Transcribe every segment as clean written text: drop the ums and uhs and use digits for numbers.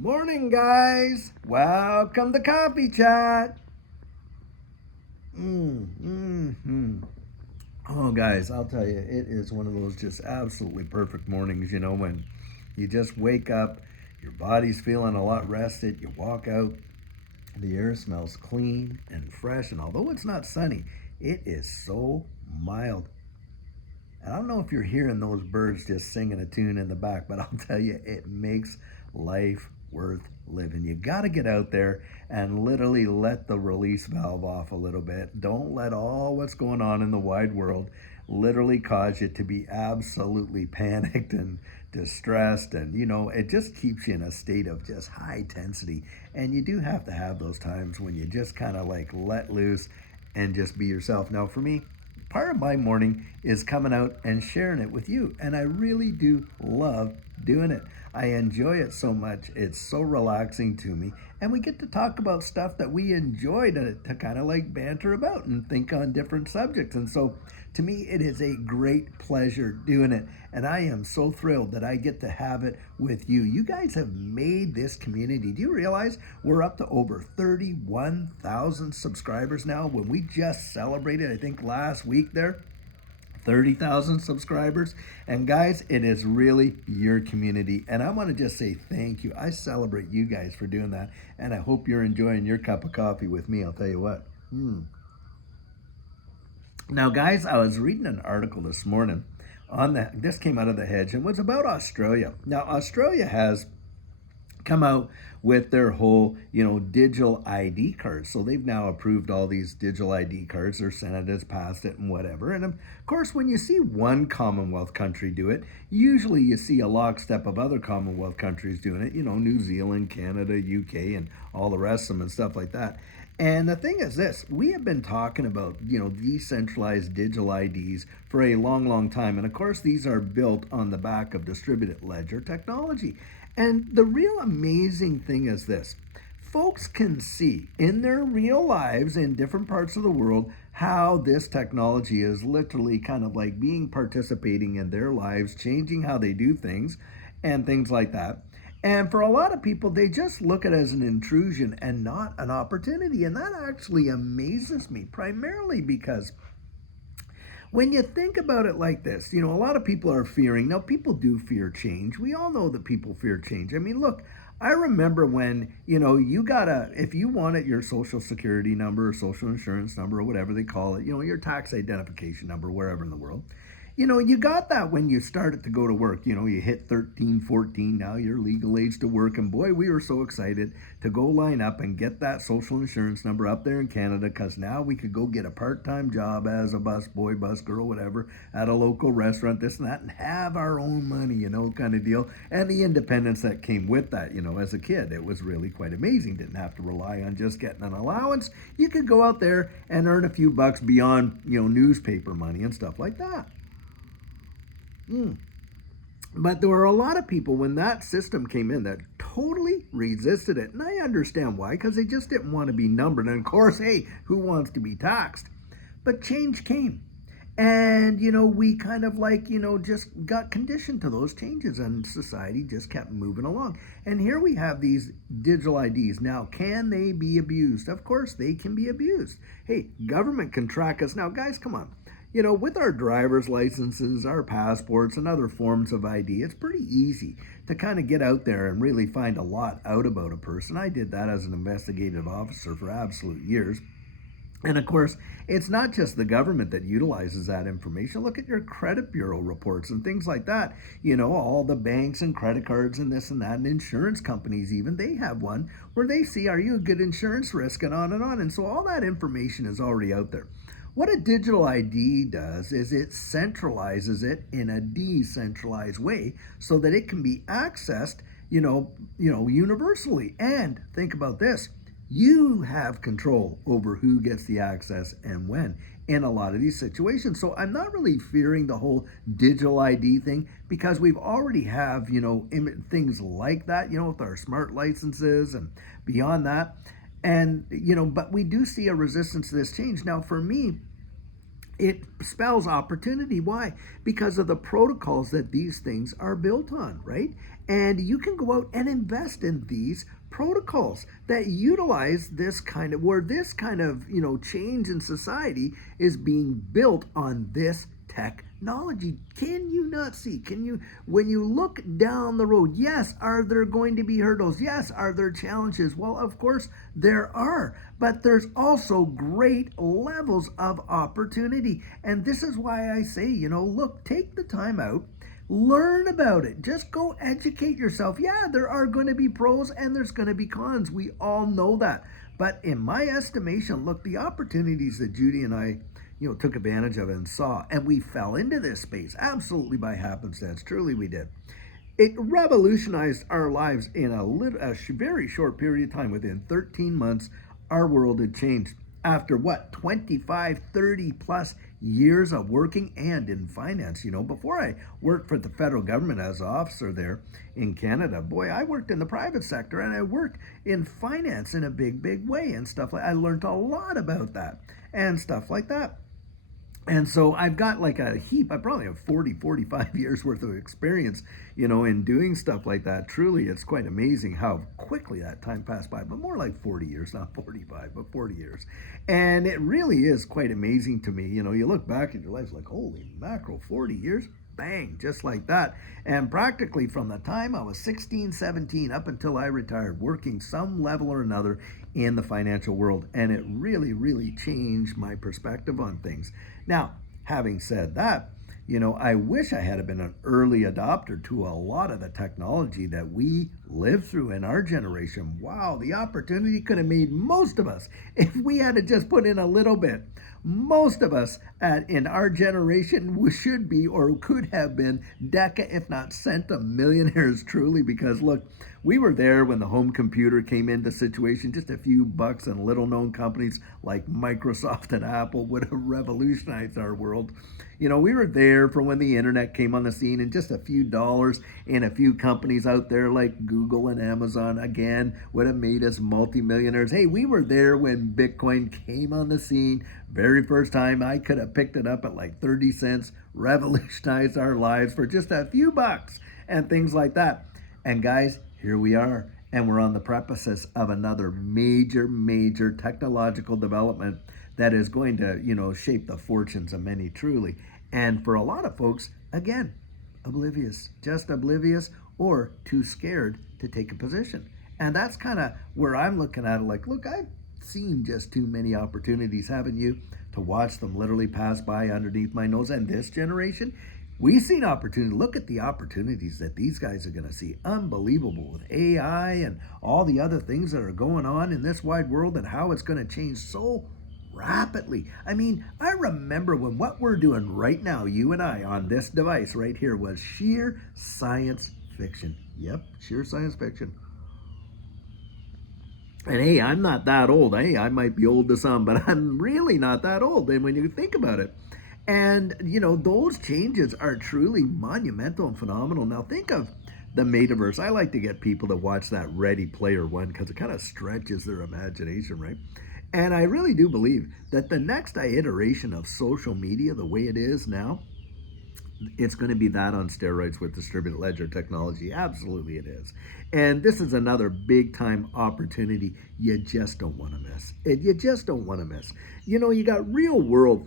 Morning, guys. Welcome to Coffee Chat. Oh, guys, I'll tell you, it is one of those just absolutely perfect mornings, when you just wake up, your body's feeling a lot rested, you walk out, the air smells clean and fresh, and although it's not sunny, it is so mild. And I don't know if you're hearing those birds just singing a tune in the back, but I'll tell you, it makes life worth living. You got to get out there and literally let the release valve off a little bit. Don't let all what's going on in the wide world literally cause you to be absolutely panicked and distressed. And, it just keeps you in a state of just high intensity. And you do have to have those times when you just kind of like let loose and just be yourself. Now, for me, part of my morning is coming out and sharing it with you. And I really do love doing it. I enjoy it so much. It's so relaxing to me. And we get to talk about stuff that we enjoy to kind of like banter about and think on different subjects. And so to me, it is a great pleasure doing it. And I am so thrilled that I get to have it with you. You guys have made this community. Do you realize we're up to over 31,000 subscribers now? When we just celebrated, I think last week there, 30,000 subscribers. And guys, it is really your community. And I want to just say thank you. I celebrate you guys for doing that. And I hope you're enjoying your cup of coffee with me. I'll tell you what. Now, guys, I was reading an article this morning on that. This came out of the Hedge and was about Australia. Now, Australia has come out with their whole, digital ID cards. So they've now approved all these digital ID cards. Their Senate has passed it and whatever. And of course, when you see one Commonwealth country do it, usually you see a lockstep of other Commonwealth countries doing it. New Zealand, Canada, UK, and all the rest of them and stuff like that. And the thing is this, we have been talking about, decentralized digital IDs for a long, long time. And of course, these are built on the back of distributed ledger technology. And the real amazing thing is this, folks can see in their real lives in different parts of the world how this technology is literally kind of like being participating in their lives, changing how they do things and things like that. And for a lot of people, they just look at it as an intrusion and not an opportunity. And that actually amazes me, primarily because when you think about it like this, a lot of people are fearing. Now, people do fear change. We all know that people fear change. I mean, look, I remember when, you gotta, if you wanted your social security number or social insurance number or whatever they call it, your tax identification number, wherever in the world, you got that when you started to go to work. You hit 13, 14, now you're legal age to work. And boy, we were so excited to go line up and get that social insurance number up there in Canada because now we could go get a part-time job as a bus boy, bus girl, whatever, at a local restaurant, this and that, and have our own money, kind of deal. And the independence that came with that, as a kid, it was really quite amazing. Didn't have to rely on just getting an allowance. You could go out there and earn a few bucks beyond, newspaper money and stuff like that. But there were a lot of people when that system came in that totally resisted it. And I understand why, because they just didn't want to be numbered. And of course, hey, who wants to be taxed? But change came. And, we kind of like, just got conditioned to those changes and society just kept moving along. And here we have these digital IDs. Now, can they be abused? Of course, they can be abused. Hey, government can track us. Now, guys, come on. With our driver's licenses, our passports, and other forms of ID, it's pretty easy to kind of get out there and really find a lot out about a person. I did that as an investigative officer for absolute years. And of course, it's not just the government that utilizes that information. Look at your credit bureau reports and things like that. All the banks and credit cards and this and that, and insurance companies even, they have one where they see, are you a good insurance risk, and on and on. And so all that information is already out there. What a digital ID does is it centralizes it in a decentralized way so that it can be accessed, universally. And think about this. You have control over who gets the access and when in a lot of these situations. So I'm not really fearing the whole digital ID thing because we've already have, things like that, with our smart licenses and beyond that. And, but we do see a resistance to this change. Now, for me, it spells opportunity. Why? Because of the protocols that these things are built on, right? And you can go out and invest in these protocols that utilize this kind of, where this kind of, change in society is being built on this technology. Can you not see? Can you, when you look down the road, yes, are there going to be hurdles? Yes, are there challenges? Well, of course there are, but there's also great levels of opportunity. And this is why I say, look, take the time out. Learn about it. Just go educate yourself. Yeah, there are going to be pros and there's going to be cons. We all know that. But in my estimation, look, the opportunities that Judy and I took advantage of it and saw, and we fell into this space absolutely by happenstance. Truly, we did. It revolutionized our lives in a very short period of time. Within 13 months, our world had changed. After what, 25, 30 plus years of working and in finance. Before I worked for the federal government as an officer there in Canada, boy, I worked in the private sector and I worked in finance in a big, big way and stuff like. I learned a lot about that and stuff like that. And so I've got like a heap, I probably have 40, 45 years worth of experience, in doing stuff like that. Truly, it's quite amazing how quickly that time passed by, but more like 40 years, not 45, but 40 years. And it really is quite amazing to me. You look back at your life like, holy mackerel, 40 years? Bang, just like that. And practically from the time I was 16, 17 up until I retired, working some level or another in the financial world. And it really, really changed my perspective on things. Now, having said that, I wish I had been an early adopter to a lot of the technology that we lived through in our generation. Wow, the opportunity could have made most of us, if we had to just put in a little bit, most of us in our generation should be or could have been if not centimillionaires, truly, because look, we were there when the home computer came into situation. Just a few bucks and little known companies like Microsoft and Apple would have revolutionized our world. We were there for when the internet came on the scene, and just a few dollars in a few companies out there like Google and Amazon, again, would have made us multimillionaires. Hey, we were there when Bitcoin came on the scene. Very first time I could have picked it up at like 30 cents, revolutionized our lives for just a few bucks and things like that. And guys, here we are, and we're on the precipice of another major, major technological development that is going to, shape the fortunes of many, truly. And for a lot of folks, again, oblivious, just oblivious, or too scared to take a position. And that's kind of where I'm looking at it like, look, I've seen just too many opportunities, haven't you, to watch them literally pass by underneath my nose. And this generation, we've seen opportunity. Look at the opportunities that these guys are going to see. Unbelievable with AI and all the other things that are going on in this wide world and how it's going to change so rapidly. I mean, I remember when what we're doing right now, you and I, on this device right here, was sheer science fiction. Yep, sheer science fiction. And hey, I'm not that old. Hey, I might be old to some, but I'm really not that old. And when you think about it, and those changes are truly monumental and phenomenal. Now think of the metaverse. I like to get people to watch that Ready Player One because it kind of stretches their imagination, right? And I really do believe that the next iteration of social media, the way it is now, it's going to be that on steroids with distributed ledger technology. Absolutely it is. And this is another big time opportunity you just don't want to miss. You just don't want to miss. You got real world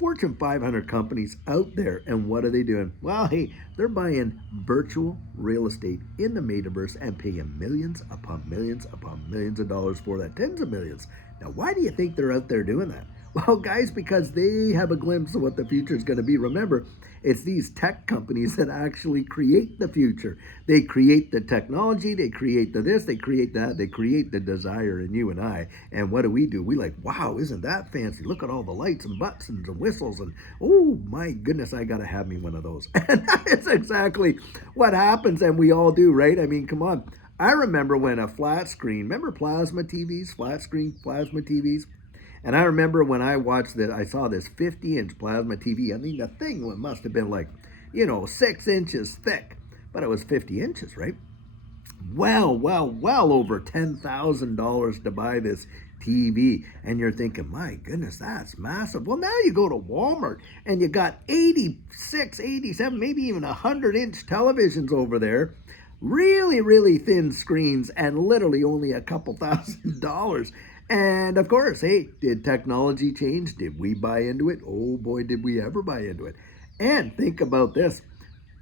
Fortune 500 companies out there, and what are they doing? Well, hey, they're buying virtual real estate in the metaverse and paying millions upon millions upon millions of dollars for that, tens of millions. Now, why do you think they're out there doing that? Well, guys, because they have a glimpse of what the future is going to be. Remember, it's these tech companies that actually create the future. They create the technology, they create the this, they create that, they create the desire in you and I. And what do? We like, wow, isn't that fancy? Look at all the lights and buttons and whistles. And oh my goodness, I got to have me one of those. And that's exactly what happens. And we all do, right? I mean, come on. I remember when a flat screen, remember plasma TVs, flat screen plasma TVs? And I remember when I watched that, I saw this 50-inch plasma TV. I mean, the thing must have been like, 6 inches thick, but it was 50 inches, right? well over $10,000 to buy this TV. And you're thinking, my goodness, that's massive. Well, now you go to Walmart and you got 86, 87, maybe even 100-inch televisions over there. Really thin screens and literally only a couple $1,000s. And of course, hey, did technology change? Did we buy into it? Oh boy, did we ever buy into it. And think about this.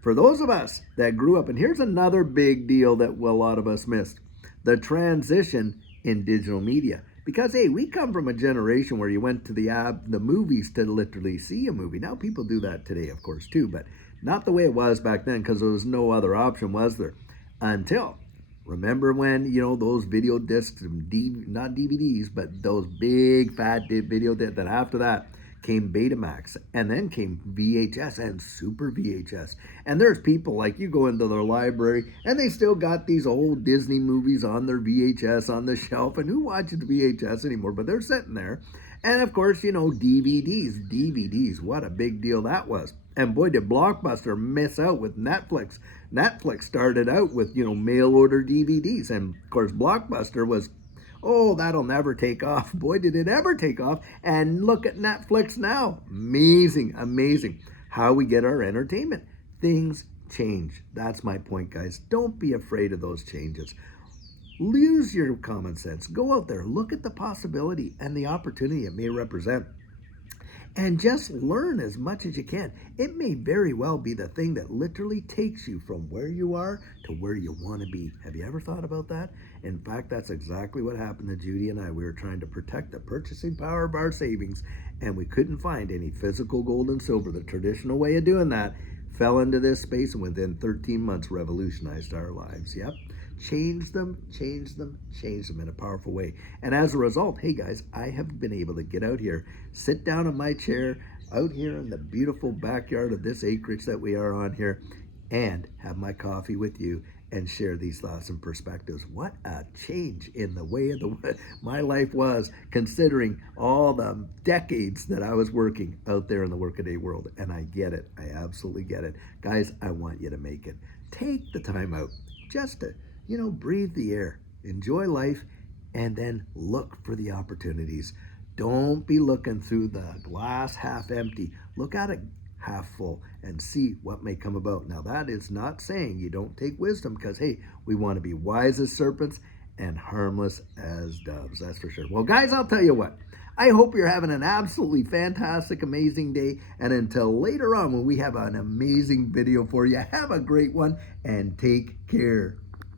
For those of us that grew up, and here's another big deal that a lot of us missed, the transition in digital media. Because, hey, we come from a generation where you went to the movies to literally see a movie. Now people do that today, of course, too, but not the way it was back then because there was no other option, was there? Until, remember when, those video discs, not DVDs, but those big fat video discs, that after that came Betamax, and then came VHS and Super VHS. And there's people like, you go into their library and they still got these old Disney movies on their VHS on the shelf, and who watches VHS anymore? But they're sitting there. And of course, DVDs, what a big deal that was. And boy, did Blockbuster miss out with Netflix. Netflix started out with, mail order DVDs. And of course, Blockbuster was, oh, that'll never take off. Boy, did it ever take off. And look at Netflix now. Amazing how we get our entertainment. Things change. That's my point, guys. Don't be afraid of those changes. Use your common sense. Go out there, look at the possibility and the opportunity it may represent. And just learn as much as you can. It may very well be the thing that literally takes you from where you are to where you want to be. Have you ever thought about that? In fact, that's exactly what happened to Judy and I. We were trying to protect the purchasing power of our savings, and we couldn't find any physical gold and silver. The traditional way of doing that fell into this space, and within 13 months revolutionized our lives. Yep. Change them in a powerful way. And as a result, hey guys, I have been able to get out here, sit down in my chair out here in the beautiful backyard of this acreage that we are on here, and have my coffee with you and share these thoughts and perspectives. What a change in the way of my life was, considering all the decades that I was working out there in the workaday world. And I get it. I absolutely get it. Guys, I want you to make it. Take the time out just to breathe the air, enjoy life, and then look for the opportunities. Don't be looking through the glass half empty. Look at it half full and see what may come about. Now, that is not saying you don't take wisdom, because, hey, we want to be wise as serpents and harmless as doves. That's for sure. Well, guys, I'll tell you what. I hope you're having an absolutely fantastic, amazing day. And until later on when we have an amazing video for you, have a great one and take care.